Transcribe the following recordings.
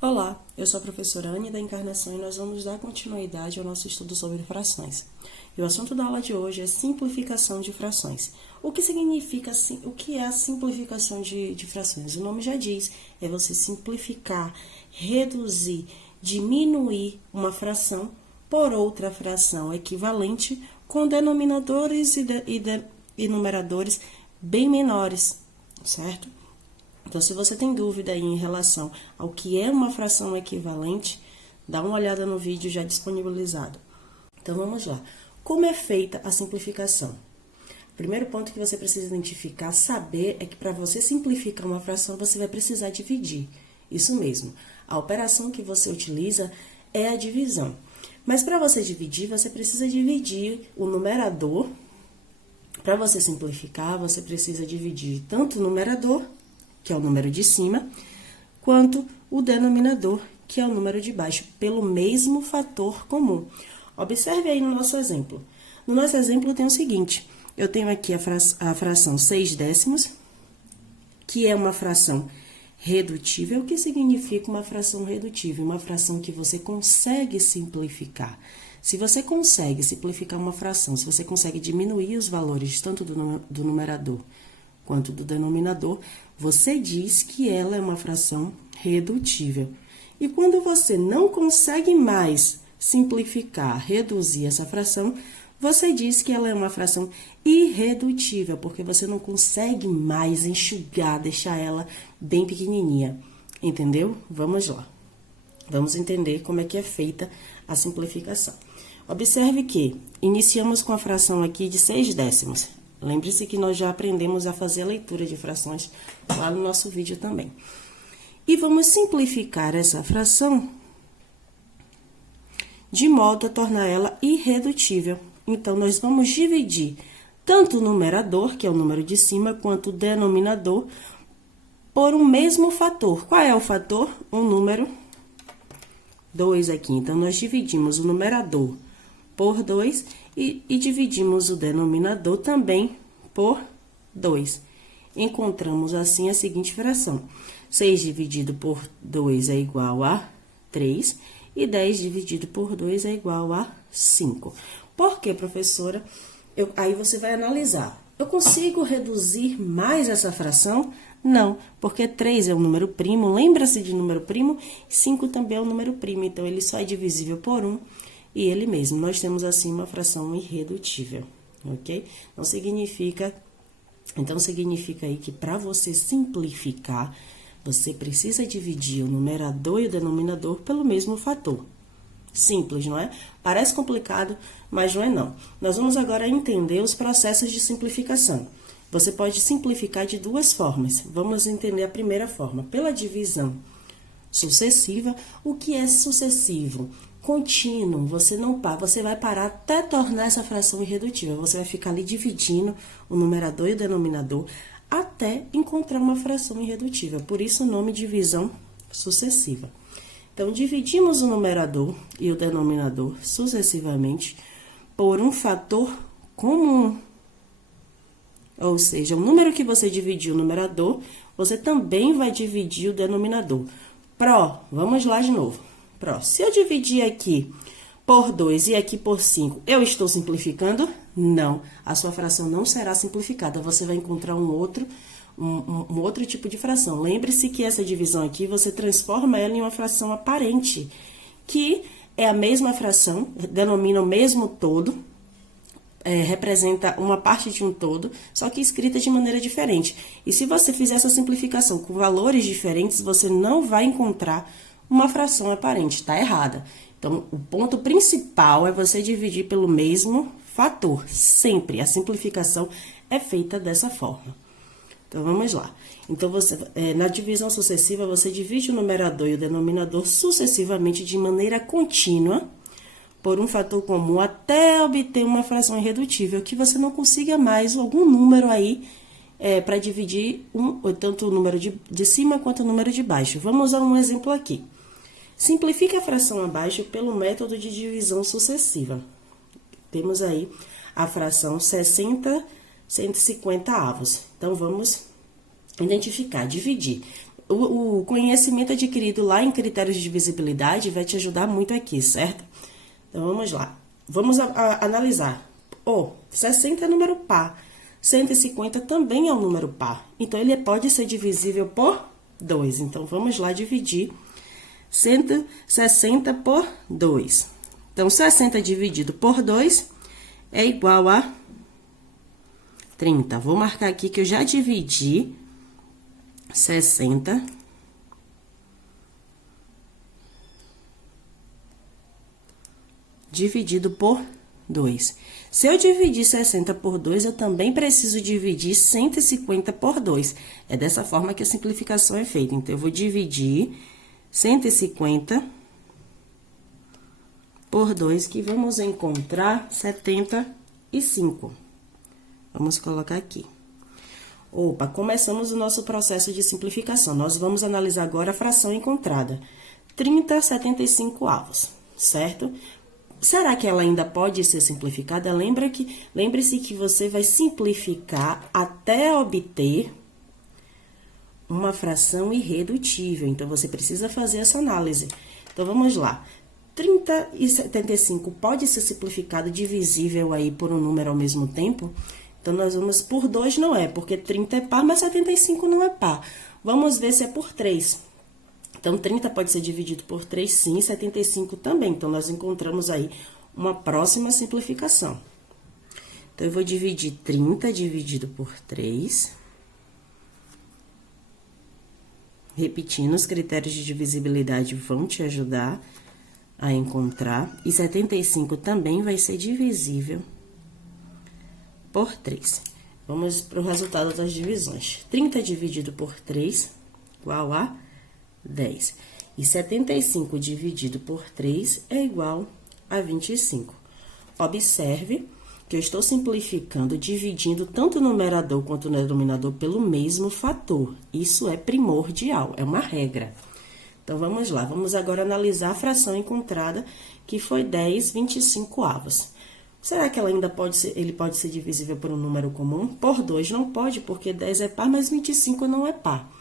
Olá, eu sou a professora Anne da Encarnação e nós vamos dar continuidade ao nosso estudo sobre frações. E o assunto da aula de hoje é simplificação de frações. O que é a simplificação de frações? O nome já diz, é você simplificar, reduzir, diminuir uma fração por outra fração equivalente com denominadores e numeradores bem menores, certo? Então, se você tem dúvida aí em relação ao que é uma fração equivalente, dá uma olhada no vídeo já disponibilizado. Então, vamos lá. Como é feita a simplificação? O primeiro ponto que você precisa identificar, saber, é que para você simplificar uma fração, você vai precisar dividir. Isso mesmo. A operação que você utiliza é a divisão. Mas para você dividir, você precisa dividir o numerador. Para você simplificar, você precisa dividir tanto o numerador, que é o número de cima, quanto o denominador, que é o número de baixo, pelo mesmo fator comum. Observe aí no nosso exemplo. No nosso exemplo tem o seguinte, eu tenho aqui a fração 6 décimos, que é uma fração redutível. O que significa uma fração redutível? Uma fração que você consegue simplificar. Se você consegue simplificar uma fração, se você consegue diminuir os valores tanto do numerador quanto do denominador, você diz que ela é uma fração redutível. E quando você não consegue mais simplificar, reduzir essa fração, você diz que ela é uma fração irredutível, porque você não consegue mais enxugar, deixar ela bem pequenininha. Entendeu? Vamos lá. Vamos entender como é que é feita a simplificação. Observe que iniciamos com a fração aqui de 6 décimos. Lembre-se que nós já aprendemos a fazer a leitura de frações lá no nosso vídeo também. E vamos simplificar essa fração de modo a tornar ela irredutível. Então, nós vamos dividir tanto o numerador, que é o número de cima, quanto o denominador, por um mesmo fator. Qual é o fator? O número 2 aqui. Então, nós dividimos o numerador por 2 e dividimos o denominador também por 2. Encontramos, assim, a seguinte fração. 6 dividido por 2 é igual a 3, e 10 dividido por 2 é igual a 5. Por quê, professora? Aí você vai analisar. Eu consigo reduzir mais essa fração? Não, porque 3 é um número primo, lembra-se de número primo? 5 também é um número primo, então ele só é divisível por 1. E ele mesmo, nós temos assim uma fração irredutível, ok? Então, significa aí que para você simplificar, você precisa dividir o numerador e o denominador pelo mesmo fator. Simples, não é? Parece complicado, mas não é não. Nós vamos agora entender os processos de simplificação. Você pode simplificar de duas formas. Vamos entender a primeira forma, pela divisão sucessiva. O que é sucessivo? Contínuo, você não para, você vai parar até tornar essa fração irredutível. Você vai ficar ali dividindo o numerador e o denominador até encontrar uma fração irredutível. Por isso o nome divisão sucessiva. Então, dividimos o numerador e o denominador sucessivamente por um fator comum. Ou seja, o número que você dividiu o numerador, você também vai dividir o denominador. Vamos lá de novo. Se eu dividir aqui por 2 e aqui por 5, eu estou simplificando? Não, a sua fração não será simplificada, você vai encontrar um outro tipo de fração. Lembre-se que essa divisão aqui, você transforma ela em uma fração aparente, que é a mesma fração, denomina o mesmo todo, representa uma parte de um todo, só que escrita de maneira diferente. E se você fizer essa simplificação com valores diferentes, você não vai encontrar uma fração aparente, tá errada. Então, o ponto principal é você dividir pelo mesmo fator, sempre. A simplificação é feita dessa forma. Então, vamos lá. Então, na divisão sucessiva, você divide o numerador e o denominador sucessivamente de maneira contínua, por um fator comum, até obter uma fração irredutível, que você não consiga mais algum número aí para dividir tanto o número de cima quanto o número de baixo. Vamos a um exemplo aqui. Simplifique a fração abaixo pelo método de divisão sucessiva. Temos aí a fração 60 150 avos. Então, vamos identificar, dividir. o conhecimento adquirido lá em critérios de divisibilidade vai te ajudar muito aqui, certo? Então, vamos lá. Vamos analisar. 60 é número par. 150 também é um número par. Então, ele pode ser divisível por 2. Então, vamos lá dividir 160 por 2. Então, 60 dividido por 2 é igual a 30. Vou marcar aqui que eu já dividi 60 dividido por 2. Se eu dividir 60 por 2, eu também preciso dividir 150 por 2. É dessa forma que a simplificação é feita. Então, eu vou dividir 150 por 2, que vamos encontrar 75. Vamos colocar aqui. Começamos o nosso processo de simplificação. Nós vamos analisar agora a fração encontrada. 30/75, certo? Será que ela ainda pode ser simplificada? Lembre-se que você vai simplificar até obter uma fração irredutível. Então, você precisa fazer essa análise. Então, vamos lá. 30/75 pode ser simplificado, divisível aí por um número ao mesmo tempo? Então, nós vamos por 2, não é, porque 30 é par, mas 75 não é par. Vamos ver se é por 3. Então, 30 pode ser dividido por 3, sim, 75 também. Então, nós encontramos aí uma próxima simplificação. Então, eu vou dividir 30 dividido por 3. Repetindo, os critérios de divisibilidade vão te ajudar a encontrar. E 75 também vai ser divisível por 3. Vamos para o resultado das divisões. 30 dividido por 3 igual a 10. E 75 dividido por 3 é igual a 25. Observe que eu estou simplificando, dividindo tanto o numerador quanto o denominador pelo mesmo fator. Isso é primordial, é uma regra. Então, vamos lá. Vamos agora analisar a fração encontrada, que foi 10/25. Será que ele pode ser divisível por um número comum? Por 2 não pode, porque 10 é par, mas 25 não é par.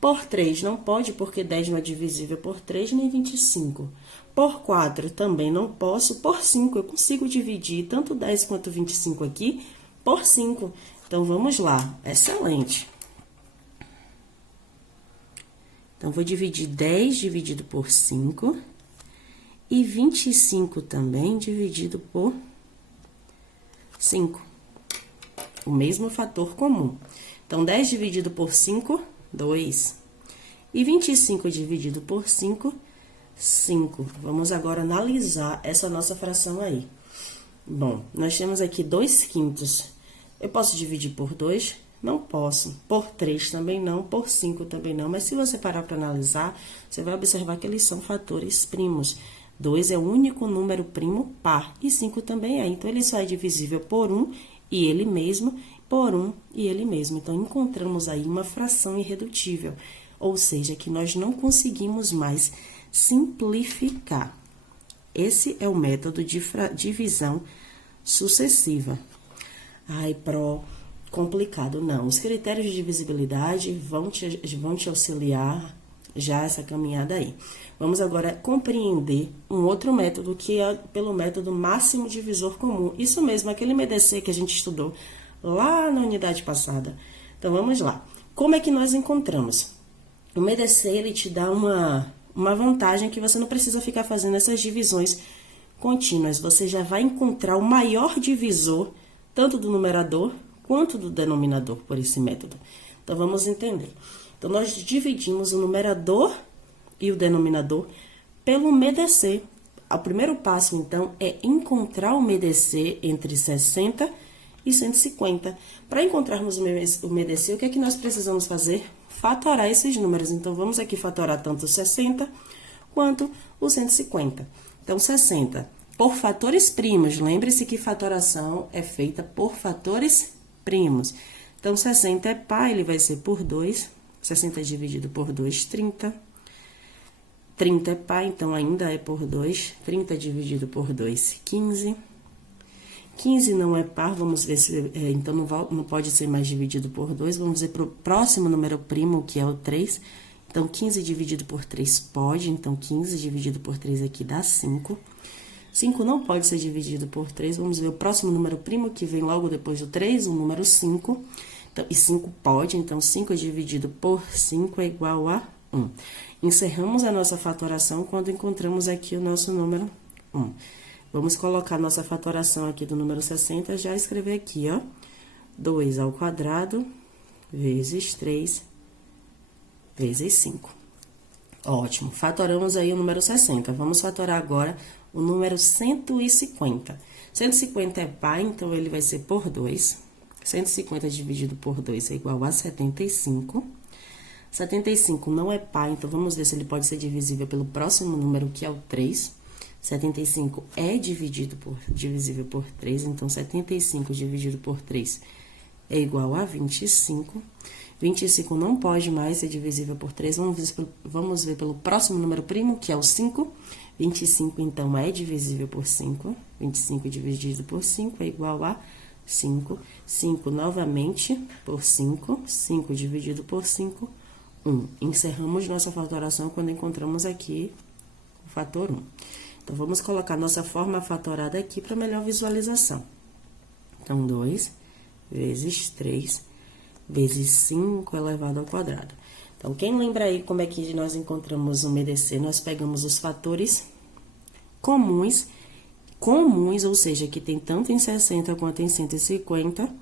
Por 3 não pode, porque 10 não é divisível por 3, nem 25. Por 4 também não posso. Por 5 eu consigo dividir tanto 10 quanto 25 aqui por 5. Então, vamos lá. Excelente. Então, vou dividir 10 dividido por 5 e 25 também dividido por 5. O mesmo fator comum. Então, 10 dividido por 5, 2. E 25 dividido por 5, 5. Vamos agora analisar essa nossa fração aí. Bom, nós temos aqui 2/5. Eu posso dividir por 2? Não posso. Por 3 também não, por 5 também não. Mas se você parar para analisar, você vai observar que eles são fatores primos. 2 é o único número primo par, e 5 também é. Então, ele só é divisível por 1 e ele mesmo, por 1 e ele mesmo. Então, encontramos aí uma fração irredutível, ou seja, que nós não conseguimos mais simplificar. Esse é o método de divisão sucessiva. Ai, complicado, não. Os critérios de divisibilidade vão te auxiliar já essa caminhada aí. Vamos agora compreender um outro método, que é pelo método máximo divisor comum. Isso mesmo, aquele MDC que a gente estudou lá na unidade passada. Então, vamos lá. Como é que nós encontramos? O MDC, ele te dá uma vantagem que você não precisa ficar fazendo essas divisões contínuas. Você já vai encontrar o maior divisor, tanto do numerador quanto do denominador, por esse método. Então, vamos entender. Então, nós dividimos o numerador e o denominador pelo MDC. O primeiro passo, então, é encontrar o MDC entre 60 e 150. Para encontrarmos o MDC, o que é que nós precisamos fazer? Fatorar esses números. Então, vamos aqui fatorar tanto o 60 quanto o 150. Então, 60 por fatores primos. Lembre-se que fatoração é feita por fatores primos. Então, 60 é par, ele vai ser por 2. 60 dividido por 2, 30. 30 é par, então ainda é por 2. 30 dividido por 2, 15. 15 não é par, vamos ver se... então, não pode ser mais dividido por 2. Vamos ver para o próximo número primo, que é o 3. Então, 15 dividido por 3 pode, então 15 dividido por 3 aqui dá 5. 5 não pode ser dividido por 3, vamos ver o próximo número primo que vem logo depois do 3, o número 5. Então, e 5 pode, então 5 dividido por 5 é igual a 1. Encerramos a nossa fatoração quando encontramos aqui o nosso número 1. Vamos colocar nossa fatoração aqui do número 60, já escrever aqui, ó. 2 ao quadrado vezes 3 vezes 5. Ótimo, fatoramos aí o número 60. Vamos fatorar agora o número 150. 150 é par, então ele vai ser por 2. 150 dividido por 2 é igual a 75. 75 não é par, então vamos ver se ele pode ser divisível pelo próximo número, que é o 3. 75 é divisível por 3, então 75 dividido por 3 é igual a 25. 25 não pode mais ser divisível por 3, vamos ver pelo próximo número primo, que é o 5. 25, então, é divisível por 5. 25 dividido por 5 é igual a 5. 5 novamente por 5. 5 dividido por 5, 1. Encerramos nossa fatoração quando encontramos aqui o fator 1. Então, vamos colocar nossa forma fatorada aqui para melhor visualização. Então, 2 vezes 3 vezes 5 elevado ao quadrado. Então, quem lembra aí como é que nós encontramos o MDC? Nós pegamos os fatores comuns, ou seja, que tem tanto em 60 quanto em 150,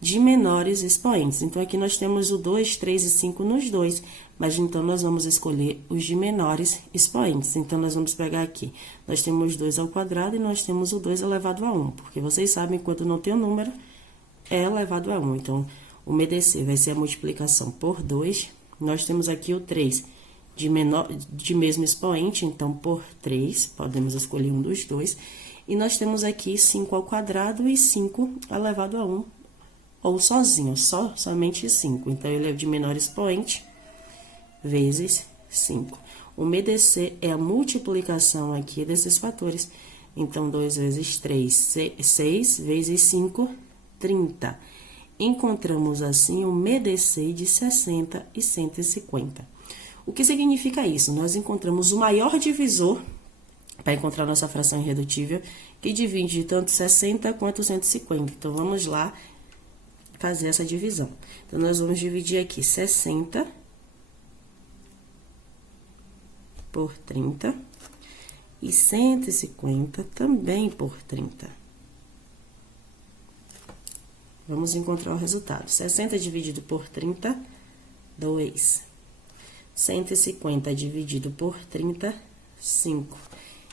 de menores expoentes. Então, aqui nós temos o 2, 3 e 5 nos dois, mas então nós vamos escolher os de menores expoentes. Então, nós vamos pegar aqui, nós temos 2 ao quadrado e nós temos o 2 elevado a 1, porque vocês sabem, quando não tem o número, é elevado a 1. Então, o MDC vai ser a multiplicação por 2. Nós temos aqui o 3 de mesmo expoente, então, por 3, podemos escolher um dos dois. E nós temos aqui 5 ao quadrado e 5 elevado a 1, ou sozinho, somente 5. Então, ele é de menor expoente vezes 5. O MDC é a multiplicação aqui desses fatores. Então, 2 vezes 3, 6 vezes 5, 30. Encontramos, assim, o MDC de 60 e 150. O que significa isso? Nós encontramos o maior divisor para encontrar nossa fração irredutível, que divide tanto 60 quanto 150. Então, vamos lá fazer essa divisão. Então, nós vamos dividir aqui 60 por 30 e 150 também por 30. Vamos encontrar o resultado. 60 dividido por 30, 2. 150 dividido por 30, 5.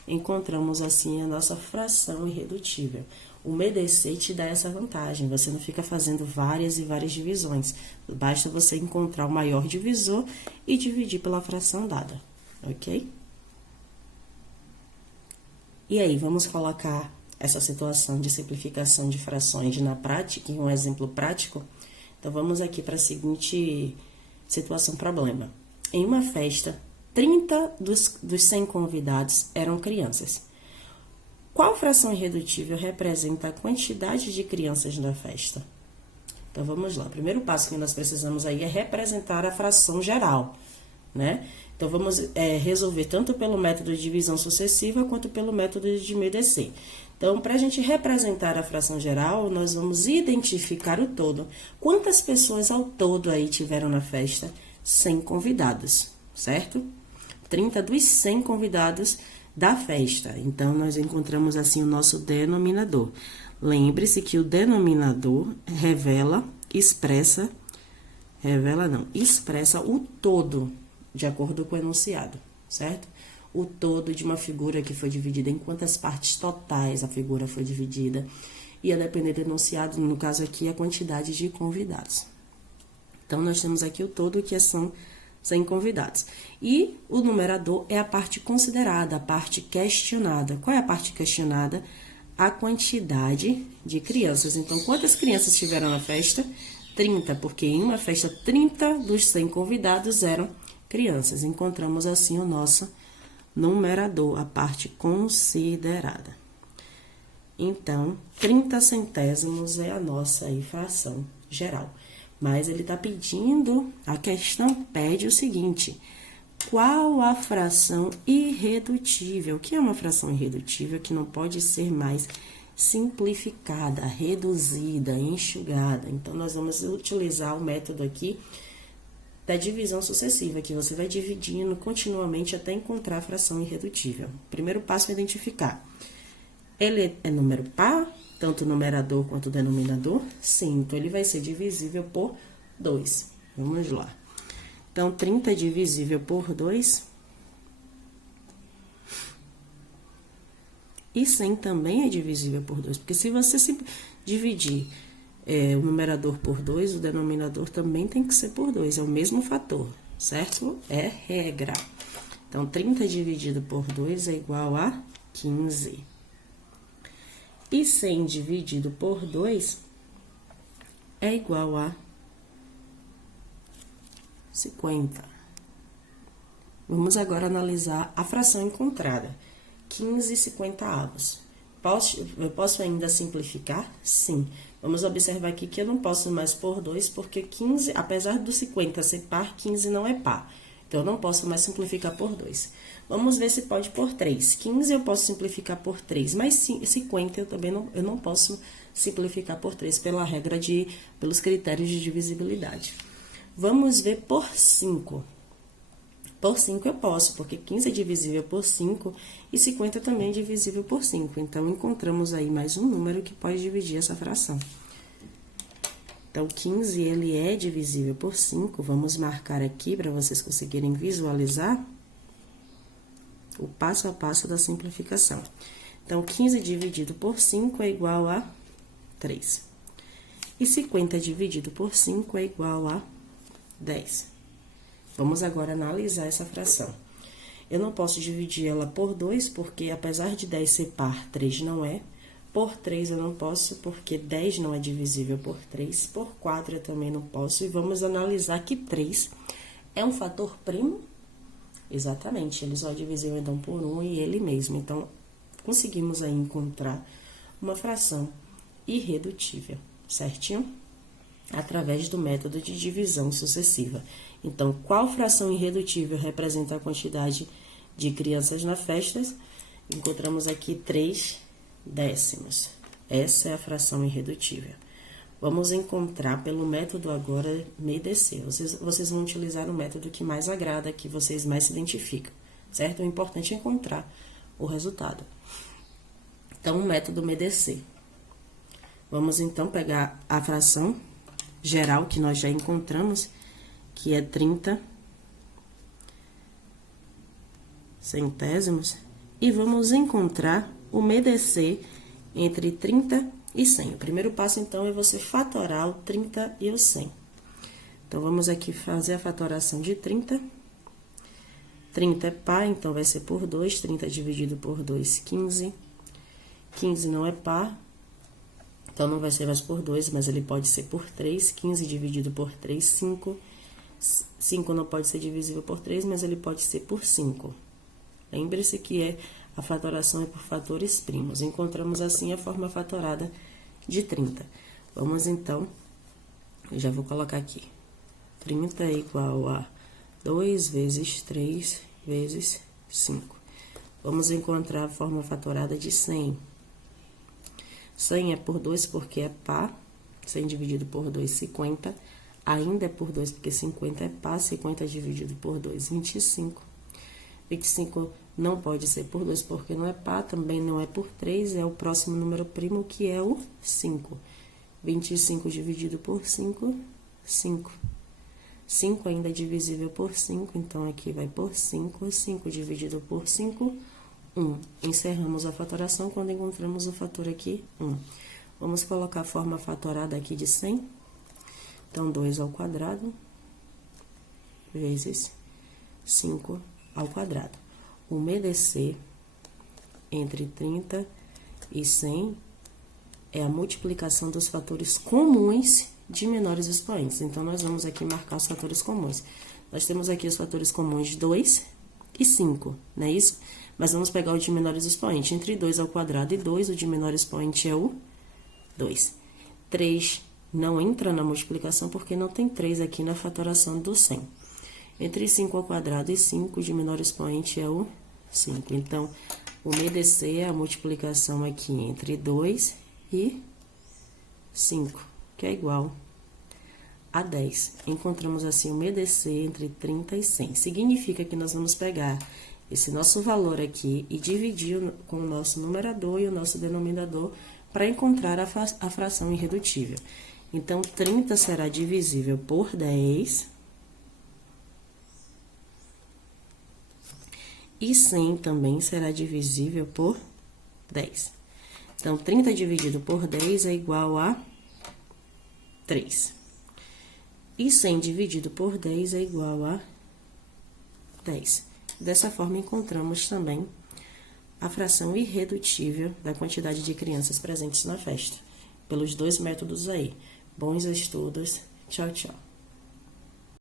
Encontramos, assim, a nossa fração irredutível. O MDC te dá essa vantagem, você não fica fazendo várias e várias divisões. Basta você encontrar o maior divisor e dividir pela fração dada, ok? E aí, vamos colocar essa situação de simplificação de frações na prática, em um exemplo prático. Então, vamos aqui para a seguinte situação problema. Em uma festa, 30 dos 100 convidados eram crianças. Qual fração irredutível representa a quantidade de crianças na festa? Então, vamos lá. O primeiro passo que nós precisamos aí é representar a fração geral, né? Então, vamos resolver tanto pelo método de divisão sucessiva quanto pelo método de MDC. Então, para a gente representar a fração geral, nós vamos identificar o todo. Quantas pessoas ao todo aí tiveram na festa? 100 convidados, certo? 30 dos 100 convidados da festa. Então, nós encontramos assim o nosso denominador. Lembre-se que o denominador expressa o todo, de acordo com o enunciado, certo? O todo de uma figura que foi dividida em quantas partes totais a figura foi dividida. E a depender do enunciado, no caso aqui, a quantidade de convidados. Então, nós temos aqui o todo, que são 100 convidados. E o numerador é a parte considerada, a parte questionada. Qual é a parte questionada? A quantidade de crianças. Então, quantas crianças tiveram na festa? 30, porque em uma festa, 30 dos 100 convidados eram crianças. Encontramos, assim, o nosso numerador, a parte considerada. Então, 30 centésimos é a nossa aí fração geral. Mas ele está pedindo, a questão pede o seguinte: qual a fração irredutível? O que é uma fração irredutível? Que não pode ser mais simplificada, reduzida, enxugada. Então, nós vamos utilizar o método aqui da divisão sucessiva, que você vai dividindo continuamente até encontrar a fração irredutível. O primeiro passo é identificar. Ele é número par, tanto o numerador quanto o denominador? Sim, então ele vai ser divisível por 2. Vamos lá. Então, 30 divisível por 2. E 100 também é divisível por 2, porque se você dividir o numerador por 2, o denominador também tem que ser por 2, é o mesmo fator, certo? É regra. Então, 30 dividido por 2 é igual a 15. E 100 dividido por 2 é igual a 50. Vamos agora analisar a fração encontrada. 15/50. Eu posso ainda simplificar? Sim. Vamos observar aqui que eu não posso mais por 2, porque 15, apesar do 50 ser par, 15 não é par. Então, eu não posso mais simplificar por 2. Vamos ver se pode por 3. 15 eu posso simplificar por 3, mas 50 eu também não posso simplificar por 3 pelos critérios de divisibilidade. Vamos ver por 5. Por 5 eu posso, porque 15 é divisível por 5 e 50 também é divisível por 5. Então, encontramos aí mais um número que pode dividir essa fração. Então, 15, ele é divisível por 5. Vamos marcar aqui para vocês conseguirem visualizar o passo a passo da simplificação. Então, 15 dividido por 5 é igual a 3. E 50 dividido por 5 é igual a 10. Vamos agora analisar essa fração. Eu não posso dividir ela por 2, porque apesar de 10 ser par, 3 não é. Por 3 eu não posso, porque 10 não é divisível por 3. Por 4 eu também não posso. E vamos analisar que 3 é um fator primo. Exatamente, ele só é divisível então por 1 e ele mesmo. Então, conseguimos aí encontrar uma fração irredutível, certinho? Através do método de divisão sucessiva. Então, qual fração irredutível representa a quantidade de crianças na festa? Encontramos aqui 3 décimos. Essa é a fração irredutível. Vamos encontrar pelo método agora MEDC. Vocês vão utilizar o método que mais agrada, que vocês mais se identificam, certo? O importante é encontrar o resultado. Então, o método MEDC. Vamos, então, pegar a fração geral que nós já encontramos, que é 30 centésimos, e vamos encontrar o MEDC entre 30 e 100. O primeiro passo, então, é você fatorar o 30 e o 100. Então, vamos aqui fazer a fatoração de 30. 30 é par, então vai ser por 2. 30 dividido por 2, 15. 15 não é par, então não vai ser mais por 2, mas ele pode ser por 3. 15 dividido por 3, 5. 5 não pode ser divisível por 3, mas ele pode ser por 5. Lembre-se que a fatoração é por fatores primos. Encontramos assim a forma fatorada de 30. Vamos então, eu já vou colocar aqui. 30 é igual a 2 vezes 3 vezes 5. Vamos encontrar a forma fatorada de 100. 100 é por 2 porque é par. 100 dividido por 2, 50. Ainda é por 2 porque 50 é par. 50 dividido por 2, 25. 25 não pode ser por 2 porque não é par. Também não é por 3. É o próximo número primo, que é o 5. 25 dividido por 5, 5. 5 ainda é divisível por 5, então aqui vai por 5. 5 dividido por 5, 1. Encerramos a fatoração quando encontramos o fator aqui, 1. Vamos colocar a forma fatorada aqui de 100. Então, 2 ao quadrado vezes 5 ao quadrado. O MEDC entre 30 e 100 é a multiplicação dos fatores comuns de menores expoentes. Então, nós vamos aqui marcar os fatores comuns. Nós temos aqui os fatores comuns 2 e 5, não é isso? Mas vamos pegar o de menores expoentes. Entre 2 ao quadrado e 2, o de menor expoente é o 2. 3 não entra na multiplicação porque não tem 3 aqui na fatoração do 100. Entre 5 ao quadrado e 5, de menor expoente é o 5. Então, o MDC é a multiplicação aqui entre 2 e 5, que é igual a 10. Encontramos assim o MDC entre 30 e 100. Significa que nós vamos pegar esse nosso valor aqui e dividir com o nosso numerador e o nosso denominador para encontrar a fração irredutível. Então, 30 será divisível por 10 e 100 também será divisível por 10. Então, 30 dividido por 10 é igual a 3. E 100 dividido por 10 é igual a 10. Dessa forma, encontramos também a fração irredutível da quantidade de crianças presentes na festa, pelos 2 métodos aí. Bons estudos. Tchau, tchau.